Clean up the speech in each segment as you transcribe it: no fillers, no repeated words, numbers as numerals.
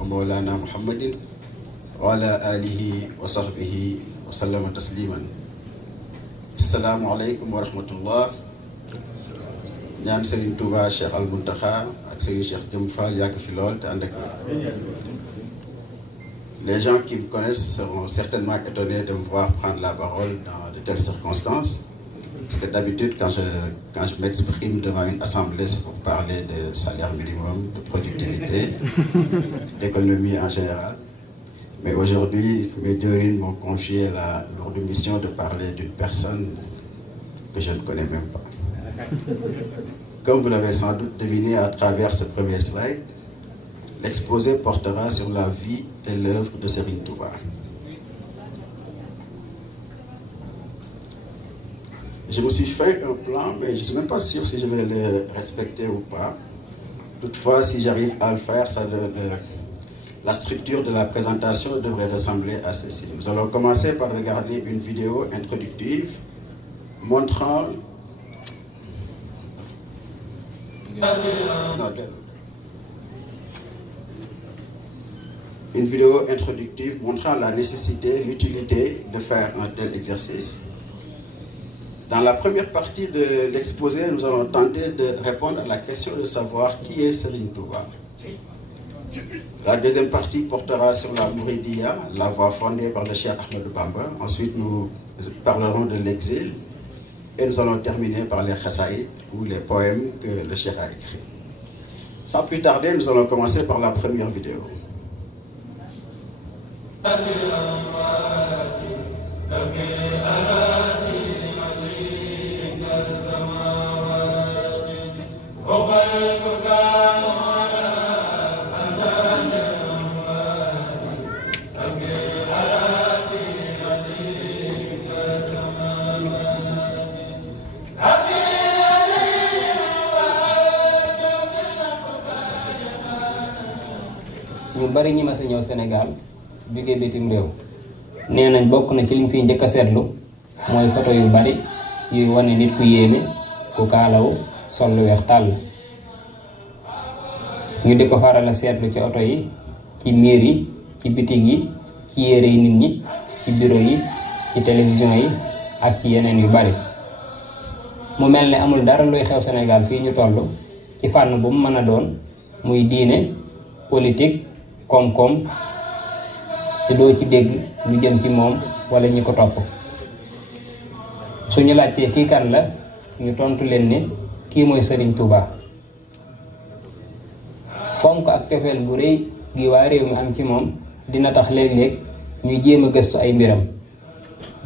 ومولانا محمد وعلى آله وصحبه وسلم تسليما. السلام عليكم ورحمة الله. ñaan Serigne Touba Cheikh Al Mountakha ak Serigne Cheikh Jëm Fall yàgg fi lool te ànd ak les gens qui me connaissent seront certainement étonnés de me voir prendre la parole dans de telles circonstances. Parce que d'habitude, quand je m'exprime devant une assemblée, c'est pour parler de salaire minimum, de productivité, d'économie en général. Mais aujourd'hui, mes diorines m'ont confié la lourde mission de parler d'une personne que je ne connais même pas. Comme vous l'avez sans doute deviné à travers ce premier slide, l'exposé portera sur la vie et l'œuvre de Serigne Touba. Je me suis fait un plan, mais je ne suis même pas sûr si je vais le respecter ou pas. Toutefois, si j'arrive à le faire, la structure de la présentation devrait ressembler à ceci. Nous allons commencer par regarder une vidéo introductive montrant... Une vidéo introductive montrant la nécessité, l'utilité de faire un tel exercice. Dans la première partie de l'exposé, nous allons tenter de répondre à la question de savoir qui est Serigne Touba. La deuxième partie portera sur la Mouridiya, la voie fondée par le Cheikh Ahmadou Bamba. Ensuite, nous parlerons de l'exil et nous allons terminer par les Khassaïd ou les poèmes que le Cheikh a écrits. Sans plus tarder, nous allons commencer par la première vidéo. ñu bari ñi ma sa ñëw Sénégal jóge bitim réew nee nañ bokk na ci liñ fiy njëkk a seetlu mooy photo yu bari yuy wane nit ku yéeme ku kaalaw sol lu weex tàll ñu di ko faral a seetlu ci oto yi ci miir yi ci bitig yi ci yére yi nit ñi ci bureau yi ci télévision yi ak ci yeneen yu bari mu mel ne amul dara luy xew Sénégal fii ñu toll ci fànn bu mu mën a doon muy diine politique koom-koom te doo ci dégg lu jëm ci moom wala ñi ko topp suñu laajtee kii kan la ñu tontu leen ne kii mooy Serigne Touba. fonk ak cofeel bu rëy gi waa réew mi am ci moom dina tax léeg-léeg ñuy jéem a gëstu ay mbiram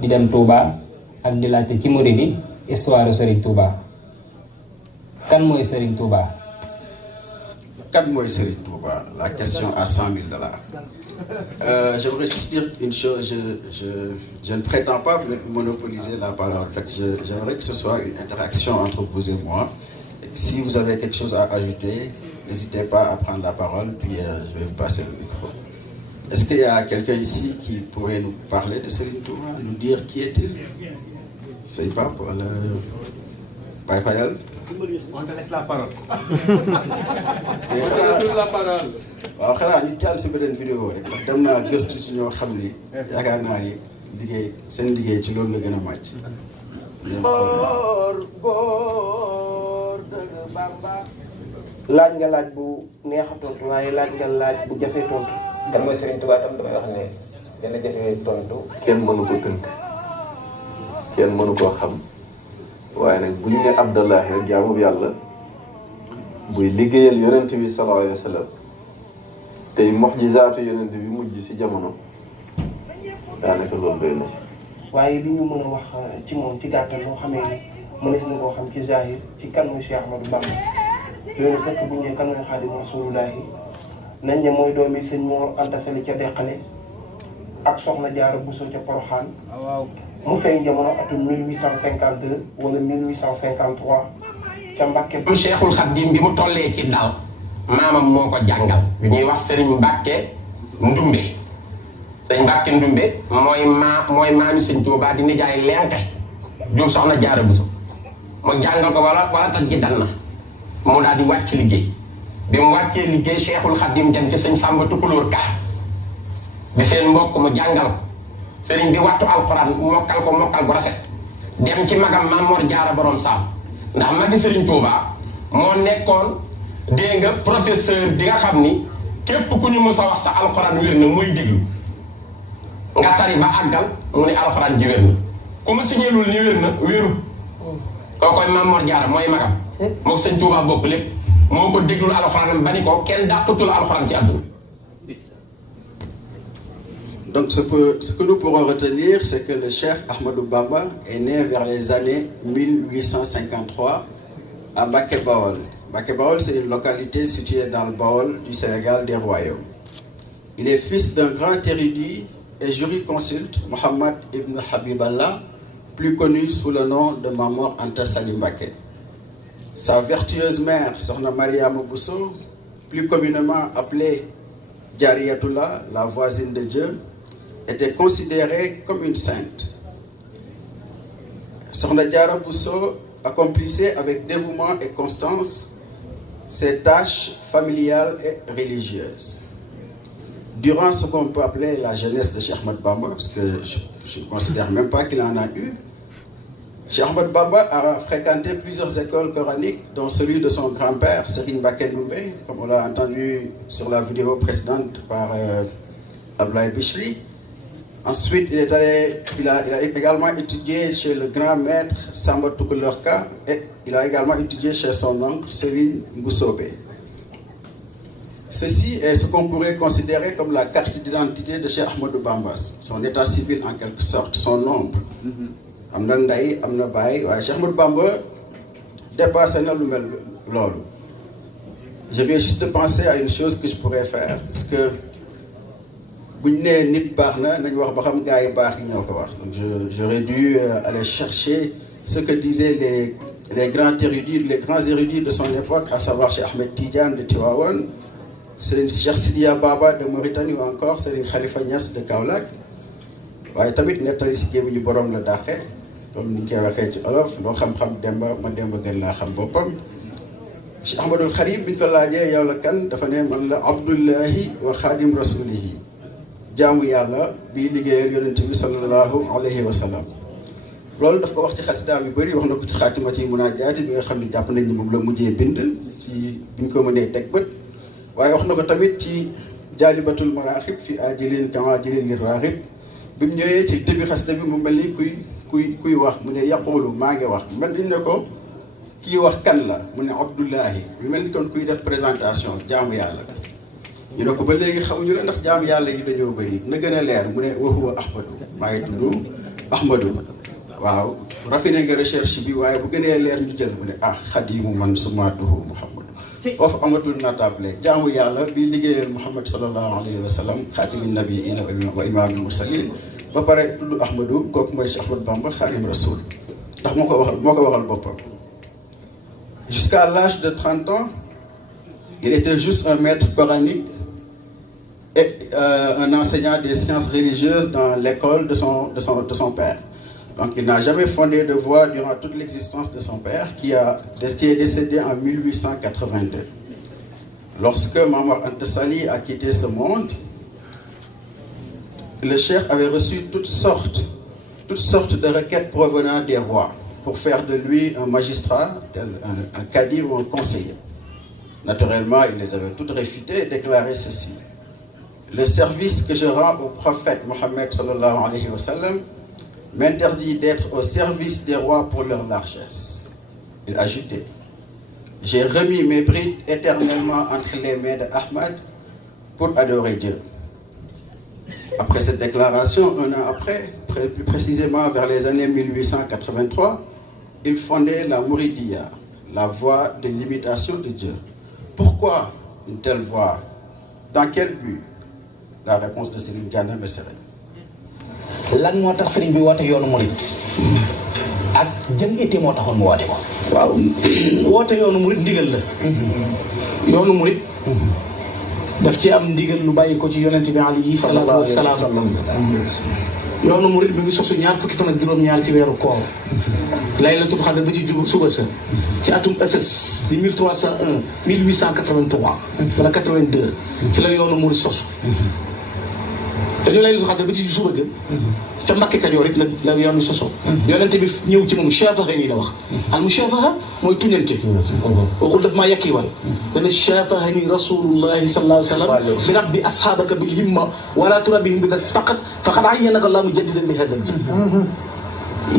di dem Touba ak di laajte ci murid yi histoire Serigne Touba. kan mooy Serigne Touba? Kan mooy Serigne Touba? La question à 100 000 $. J'aimerais juste dire une chose, je ne prétends pas monopoliser la parole. J'aimerais que ce soit une interaction entre vous et moi. Et si vous avez quelque chose à ajouter, n'hésitez pas à prendre la parole, puis je vais vous passer le micro. Est-ce qu'il y a quelqu'un ici qui pourrait nous parler de Serigne Touba, nous dire qui est-il? C'est pas pour le... Baye Fayal? On te laisse la parole. waaw xanaa ñu jàll si beneen vidéo rek ndax dem naa gëstu ci ñoo xam ni yaakaar naa ni seen liggéey ci loolu la gën a màcc. laaj nga laaj bu neex a tontu waaye laaj nga laaj bu jafee tontu. kan mooy Serigne Touba tam damay wax ne dana jafee tontu. kenn mënu ko tënk kenn mënu koo xam waaye nag bu ñu ne Abdallahi rek jaamu yàlla buy liggéeyal yonent bi sallallahu alayhi wa sallam tey mu'jizaatu yonent bi mujj si jamono daanaka loolu doy na. waaye li ñu mën a wax ci moom ci gàttal loo xamee ni mënees na koo xam ci zahir ci kan mooy Cheikh Ahmadou Bamba loolu sax bu ñu nee kan mooy Xaadimu Rasuulullaahi nañ ne mooy doomi sëñ Mor Anta Sali ca Deqale ak Soxna Jaara Buso ca Poroxaan mu feeñ jamono atum 1852 wala 1853 ca Mbàkke. am Cheikhul Khadim bi mu tollee ci dal maamam moo ko jàngal bi ñuy wax Serigne Mbàkke Ndumbe sëñ Mbàkke Ndumbe mooy maami sëñ Tuubaa di nijaay Lenke jur Soxna Jaara Buso mu jàngal ko wala taj ci dan na mu daal di wàcc liggéey bi mu wàccee liggéey Cheikhul Khadim dem ci sëñ Samba Tukulóor Ka di seen mbokk mu jàngal sëriñ bi wattu alxuraan mokkal ko mokkal bu rafet dem ci magam Maam Mor Jaara borom Saam ndax magi sëriñ Touba moo nekkoon dégg nga professeur bi nga xam ni képp ku ñu mës a wax sa alxuraan wér na muy déglu nga tari ba àggal mu ne alxuraan ji wér na ku mu signélul ni wér na wérul kookoy Maam Mor Jaara mooy magam mook sëñ Touba bokk lépp moo ko déglul alxuraanam ba ni ko kenn dàqatul alxuraan ci àdduna. Donc ce que nous pourrons retenir, c'est que le Cheikh Ahmadou Bamba est né vers les années 1853 à Mbacké Bawol. Mbacké Bawol, c'est une localité située dans le Bawol du Sénégal des Royaumes. Il est fils d'un grand érudit et jurisconsulte, Mohammed ibn Habiballah, plus connu sous le nom de Mame Mor Anta Sali Mbacké. Sa vertueuse mère, Sokhna Mariama Bousso, plus communément appelée Jariyatullah, la voisine de Dieu, était considérée comme une sainte. Sokhna Diarra Bousso accomplissait avec dévouement et constance ses tâches familiales et religieuses. Durant ce qu'on peut appeler la jeunesse de Cheikh Ahmadou Bamba, parce que je ne considère même pas qu'il en a eu, Cheikh Ahmadou Bamba a fréquenté plusieurs écoles coraniques, dont celui de son grand-père, Serigne Mbacké Ndoumbe, comme on l'a entendu sur la vidéo précédente par Abdoulaye Bichri. Ensuite, il a également étudié chez le grand maître Samba Tukulóor Ka et il a également étudié chez son oncle Serigne Mboussobé. Ceci est ce qu'on pourrait considérer comme la carte d'identité de Cheikh Ahmadou Bamba, son état civil en quelque sorte, son nombre. am na ndey am na baay waaye Cheikh Ahmadou Bamba dépassé na lu mel loolu. Je viens juste de penser à une chose que je pourrais faire parce que buñ nee nit baax na nañ wax ba xam gaa yi baax yi ñoo ko wax. Donc j'aurais dû aller chercher ce que disaient les grands érudits de son époque, à savoir Cheikh Ahmed Tidiane de Tivaouane, Serigne Cheikh Sidiya Baba de Mauritanie ou encore Serigne Khalifa Niass de Kaolack. waaye tamit nettali si gémmiñu borom la dàqe comme ni ñu koy waxee ci olof loo xam-xam demba ma demba gën laa xam boppam. Cheikh Ahmadul Xadim bi ñu ko laajee yow la kan dafa ne man la Abdullahi wa Xaadim Rasulihi, jaamu yàlla bii liggéeyal yonente bi sallallahu alayhi wa sallam. loolu daf ko wax ci xasidaam yu bëri, wax na ko ci xaatimati munaajaati bi nga xam ne jàpp nañ ni moom la mujjee bind ci bi ñu ko mënee teg bët. waaye wax na ko tamit ci jaalibatul maraaxib fi ajilin kama ajilin li raaxib bi mu ñëwee ci début xasida bi mu mel ni kuy wax mu ne yaqulu maa ngi wax mel ni ne ko kii wax kan la mu ne Abdullahi lu mel ni kon kuy def présentation jaamu yàlla. ñu ne ko ba léegi xamuñu la ndax jaamu yàlla yi dañoo bëri na gën a leer mu ne wa huwa Ahmadu, maa ngi tudd Ahmadu. waaw raffiné nga recherche bi waaye bu gënee leer ñu jël mu ne xadimu man sumaatuhu Muhammadu. foofu amatul natable jaamu yàlla bi liggéeyal Muhammad sallallahu alayhi wa sallam xaatimin nabiyyiina wa imaamil mursaliin ba pare tudd Ahmadu, kooku mooy Cheikh Ahmadou Bamba Xaadimu Rasuul ndax moo ko waxal boppam. Jusqu'à l'âge de 30 ans, il était juste un maître coranique et un enseignant des sciences religieuses dans l'école de son père. Donc il n'a jamais fondé de voix durant toute l'existence de son père qui est décédé en 1882. Lorsque Mame Mor Anta Sali a quitté ce monde, le cheikh avait reçu toutes sortes de requêtes provenant des rois pour faire de lui un magistrat, tel un cadi ou un conseiller. Naturellement, il les avait toutes réfutées et déclaré ceci: le service que je rends au prophète Mohammed sallallahu alayhi wa sallam m'interdit d'être au service des rois pour leur largesse. Il ajoutait: j'ai remis mes brides éternellement entre les mains de Ahmad pour adorer Dieu. Après cette déclaration, un an après, plus précisément vers les années 1883, il fondait la Mouridiya, la voie de l'imitation de Dieu. Pourquoi une telle voie? Dans quel but? La réponse de Serigne Gana Messere. lan moo tax sëriñ bi woote yoonu murit ak jëm itte moo taxoon mu woote ko. waaw woote yoonu murit ndigal la. yoonu murit daf ci am ndigal lu bàyyi ko ci yonent bi alayhi salaatu wasalaam. yoonu murit mi ngi sosu ñaar fukki fan ak juróom-ñaar ci weeru koor. laylatul xadr ba ci suba sa ci atum SS di 1301 1883 wala 82 ci la yoonu murid sosu dañu lay lu xatal ba ci suba ga ca Mbàkke Kajoor rek la yoon bi sosoo yonente bi ñëw ci moom shafaha nii la wax al mushafaha mooy tuñante waxul daf maa yekki wal dana shafaha ni rasulullahi sallallahu alayhi wa sallam bi rabbi ashabaka bil himma wala turabihim bi das faqat faqad ayyanaka Allah mujaddidan li hadal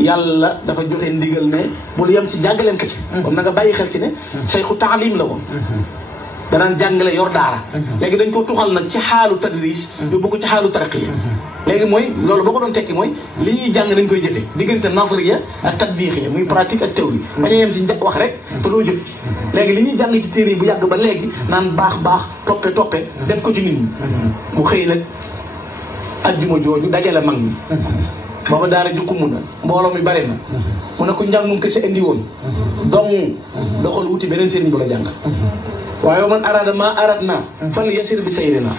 yàlla dafa joxe ndigal ne bul yem ci jàngaleem kese kon na nga bàyyi xel ci ne sayxu taalim la woon danaan jàngale yor daara léegi dañ ko tuxal nag ci xaalu tadris yóbbu ko ci xaalu tarqiya léegi mooy loolu boo ko doon tekki mooy li ñuy jàng dañ koy jëfe diggante nazariya ak tatbiqiya muy pratique ak théorie bañ a yem ci wax rek te doo jëf léegi li ñuy jàng ci téere yi bu yàgg ba léegi naan baax toppe def ko ci nit ñi mu xëy nag ajjuma jooju dajale mag ñi booba daara ji xumm na mbooloo mi bari na mu ne ko njàngum kese indi woon donc doxal wuti beneen sëriñ bu la jàng waaye man arada ma arat naa fan yasir bi sayri naa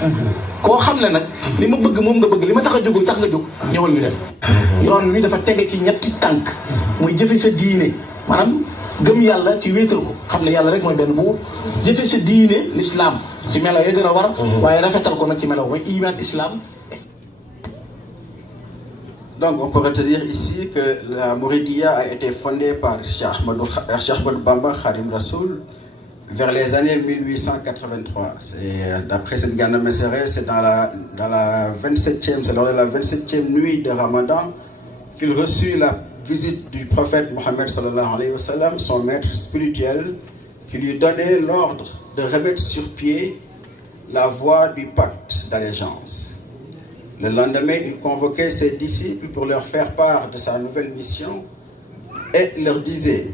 koo xam ne nag li ma bëgg moom nga bëgg li ma tax a jóg tax nga jóg ñëwal ñu dem yoon wi dafa tege ci ñetti tànk muy jëfe sa diine maanaam gëm yàlla ci wéetal ko xam ne yàlla rek mooy benn buur jëfe sa diine l'islam ci melaw ya gën a war waaye rafetal ko nag ci melaw mooy iman islam. Donc on peut retenir ici que la Mouridia a été fondée par Cheikh Ahmadou Bamba Khadim Rassoul vers les années 1883. D'après cette Gana Messere, c'est dans la 27e, c'est lors de la 27e nuit de Ramadan qu'il reçut la visite du prophète Mohammed sallallahu alayhi wa sallam, son maître spirituel, qui lui donnait l'ordre de remettre sur pied la voie du pacte d'allégeance. Le lendemain, il convoquait ses disciples pour leur faire part de sa nouvelle mission et leur disait: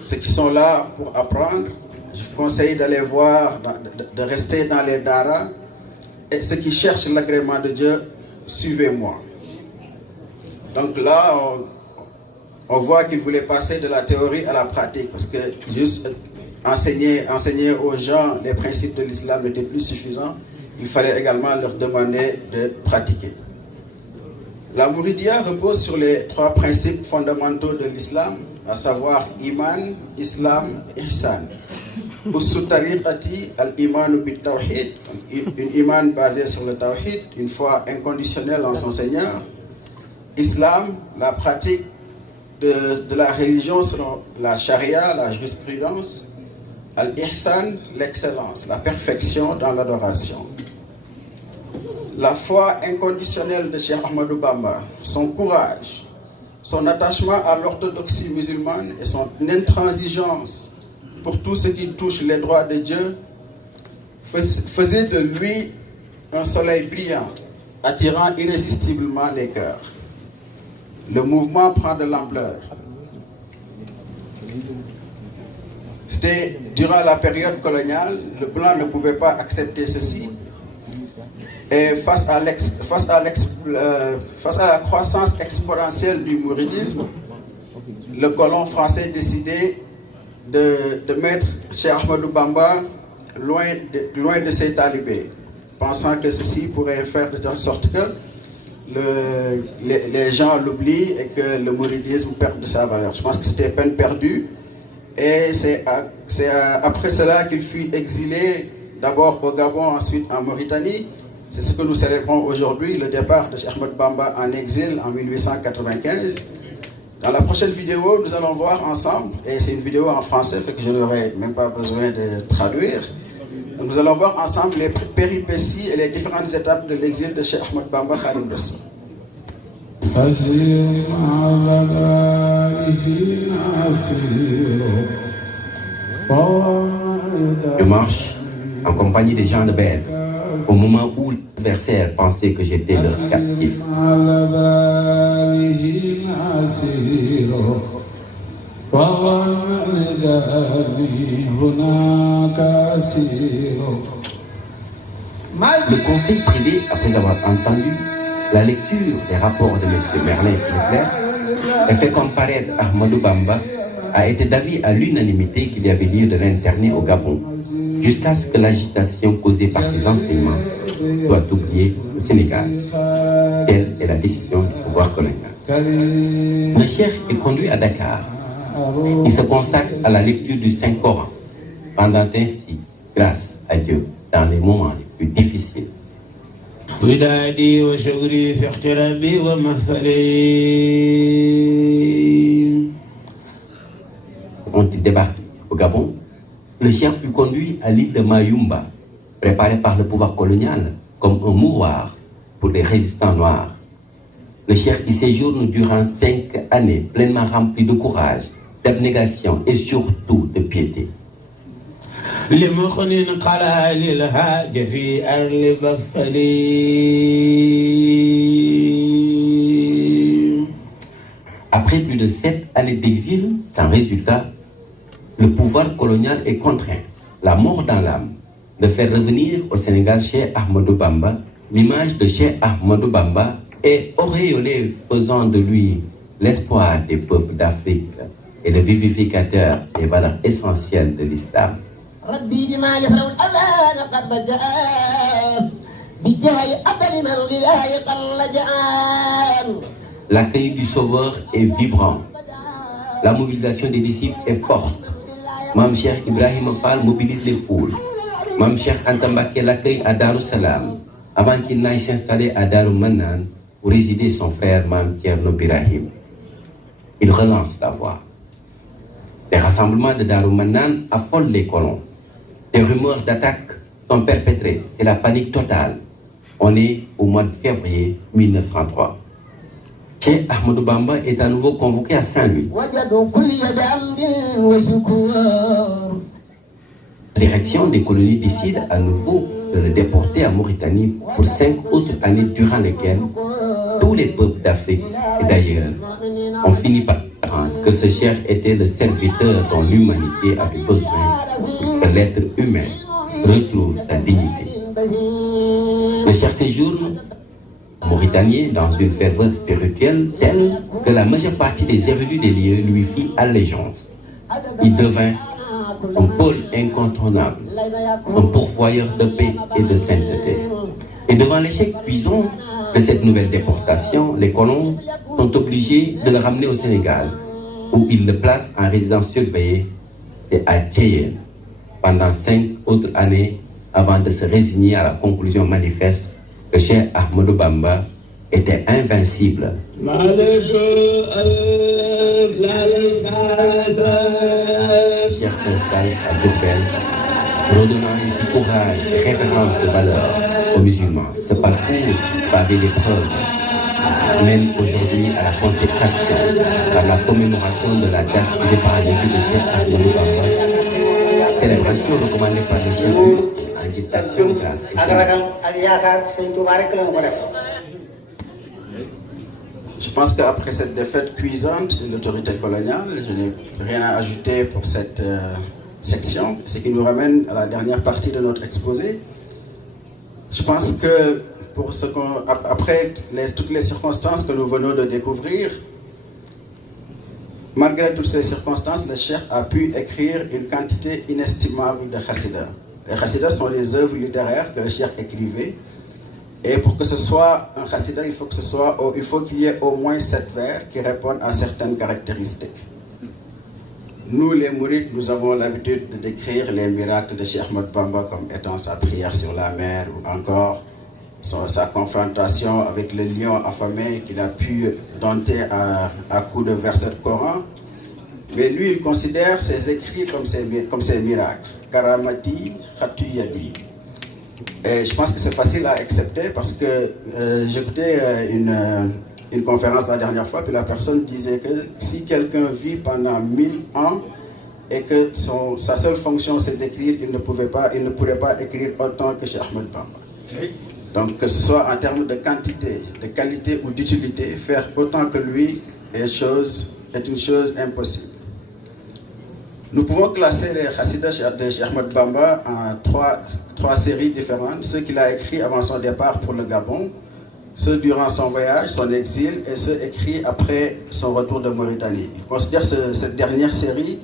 ceux qui sont là pour apprendre, je vous conseille d'aller voir, de rester dans les daras, et ceux qui cherchent l'agrément de Dieu, suivez-moi. Donc là, on voit qu'il voulait passer de la théorie à la pratique, parce que juste enseigner aux gens les principes de l'islam n'était plus suffisant. Il fallait également leur demander de pratiquer. La Mouridia repose sur les trois principes fondamentaux de l'islam, à savoir Iman, Islam, Ihsan. Ussu tariqati al-iman bit tawhid, une iman basée sur le tawhid, une foi inconditionnelle en son Seigneur. Islam, la pratique de la religion selon la charia, la jurisprudence. Al-Ihsan, l'excellence, la perfection dans l'adoration. La foi inconditionnelle de Cheikh Ahmadou Bamba, son courage, son attachement à l'orthodoxie musulmane et son intransigeance pour tout ce qui touche les droits de Dieu faisaient de lui un soleil brillant, attirant irrésistiblement les cœurs. Le mouvement prend de l'ampleur. C'était durant la période coloniale, le blanc ne pouvait pas accepter ceci. Et face à la croissance exponentielle du mouridisme, le colon français décidait de mettre Cheikh Ahmadou Bamba loin de ses talibés, pensant que ceci pourrait faire de telle sorte que les gens l'oublient et que le mouridisme perde de sa valeur. Je pense que c'était peine perdue. Et c'est après cela qu'il fut exilé, d'abord au Gabon, ensuite en Mauritanie. C'est ce que nous célébrons aujourd'hui, le départ de Cheikh Ahmadou Bamba en exil en 1895. Dans la prochaine vidéo, nous allons voir ensemble, et c'est une vidéo en français, fait que je n'aurai même pas besoin de traduire. Nous allons voir ensemble les péripéties et les différentes étapes de l'exil de Cheikh Ahmadou Bamba Khadim Rassoul. Je marche en compagnie des gens de Bède au moment où l'adversaire pensait que j'étais leur captif. Le conseil privé, après avoir entendu la lecture des rapports de M. Merlin et Leclerc, a fait comparaître Ahmadou Bamba, a été d'avis à l'unanimité qu'il y avait lieu de l'interner au Gabon, jusqu'à ce que l'agitation causée par ses enseignements soit oubliée au Sénégal. Telle est la décision du pouvoir colonial. Le chef est conduit à Dakar, Il se consacre à la lecture du Saint-Coran, rendant ainsi grâce à Dieu dans les moments les plus difficiles. ودادي وشغلي في احترامي ومثلي. Quand il débarque au Gabon, le cheikh fut conduit à l'île de Mayumba, préparé par le pouvoir colonial comme un mouroir pour les résistants noirs. Le cheikh y séjourne durant 5 années, pleinement rempli de courage, d'abnégation et surtout de piété. لمخن قلال الهاج في أرض بفلي. Après plus de 7 années d'exil, sans résultat, le pouvoir colonial est contraint, la mort dans l'âme, de faire revenir au Sénégal Cheikh Ahmadou Bamba. L'image de Cheikh Ahmadou Bamba est auréolée, faisant de lui l'espoir des peuples d'Afrique et le vivificateur des valeurs essentielles de l'islam. L'accueil du Sauveur est vibrant. La mobilisation des disciples est forte. Mam Cheikh Ibrahim Fall mobilise les foules. Mam Cheikh Anta Mbacké l'accueille à Darou Salam avant qu'il n'aille s'installer à Darou Mannan où résidait son frère Mam Thierno Birahim. Il relance la voie. Les rassemblements de Darou Mannan affolent les colons. Des rumeurs d'attaque sont perpétrées. C'est la panique totale. On est au mois de février 1903. Cheikh Ahmadou Bamba est à nouveau convoqué à Saint-Louis. La direction des colonies décide à nouveau de le déporter à Mauritanie pour 5 autres années durant lesquelles tous les peuples d'Afrique et d'ailleurs ont fini par comprendre que ce cheikh était le serviteur dont l'humanité avait besoin pour que l'être humain retrouve sa dignité. Le cheikh séjourne mauritanien dans une ferveur spirituelle telle que la majeure partie des érudits des lieux lui fit allégeance. Il devint un pôle incontournable, un pourvoyeur de paix et de sainteté. Et devant l'échec cuisant de cette nouvelle déportation, les colons sont obligés de le ramener au Sénégal, où ils le placent en résidence surveillée et à Thiéyène pendant 5 autres années avant de se résigner à la conclusion manifeste que Cheikh Ahmadou Bamba était invincible. Le Cheikh s'installe à Diourbel, redonnant ainsi courage et référence de valeur aux musulmans. Ce parcours pavé d'épreuves mène aujourd'hui à la consécration par la commémoration de la date du départ de Cheikh Ahmadou Bamba, célébration recommandée par le chef en guise d'action de grâce. Je pense qu'après cette défaite cuisante de l'autorité coloniale, je n'ai rien à ajouter pour cette section, ce qui nous ramène à la dernière partie de notre exposé. Je pense que après toutes les circonstances que nous venons de découvrir, malgré toutes ces circonstances, le cheikh a pu écrire une quantité inestimable de chassidas. Les chassidas sont des œuvres littéraires que le cheikh écrivait. Et pour que ce soit un chassida, il faut qu'il y ait au moins 7 vers qui répondent à certaines caractéristiques. Nous, les mourides, nous avons l'habitude de décrire les miracles de Cheikh Ahmadou Bamba comme étant sa prière sur la mer ou encore sa confrontation avec le lion affamé qu'il a pu dompter à coups de versets du Coran. Mais lui, il considère ses écrits comme ses miracles. Karamati, Khatu Yadi. Et je pense que c'est facile à accepter parce que j'écoutais une conférence la dernière fois, puis la personne disait que si quelqu'un vit pendant 1000 ans et que sa seule fonction c'est d'écrire, il ne pourrait pas écrire autant que Cheikh Ahmadou Bamba. Donc que ce soit en termes de quantité, de qualité ou d'utilité, faire autant que lui est une chose impossible. Nous pouvons classer les chassidas de Cheikh Ahmadou Bamba en trois séries différentes. Ceux qu'il a écrits avant son départ pour le Gabon, ceux durant son voyage, son exil, et ceux écrits après son retour de Mauritanie. Il considère cette dernière série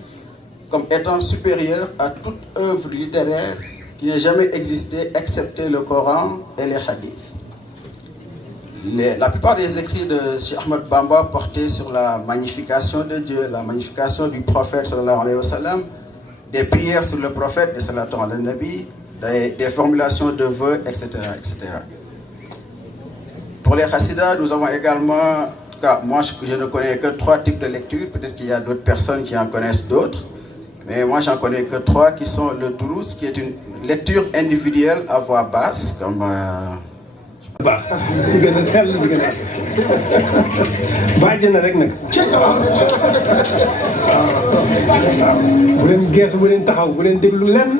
comme étant supérieure à toute œuvre littéraire qui n'ait jamais existé, excepté le Coran et les hadiths. La plupart des écrits de Cheikh Ahmad Bamba portaient sur la magnification de Dieu, la magnification du prophète sallallahu alayhi wa sallam, des prières sur le prophète, des salatons ala nabi, des formulations de vœux, etc., etc. Pour les chassidas, nous avons également, en tout cas, moi je ne connais que 3 types de lectures, peut-être qu'il y a d'autres personnes qui en connaissent d'autres, mais moi j'en connais que 3 qui sont le Durus, qui est une lecture individuelle à voix basse, comme... baax di gën a sell di gën a bàjj na rek nag waaw bu leen geesu bu leen taxaw bu leen déglu lenn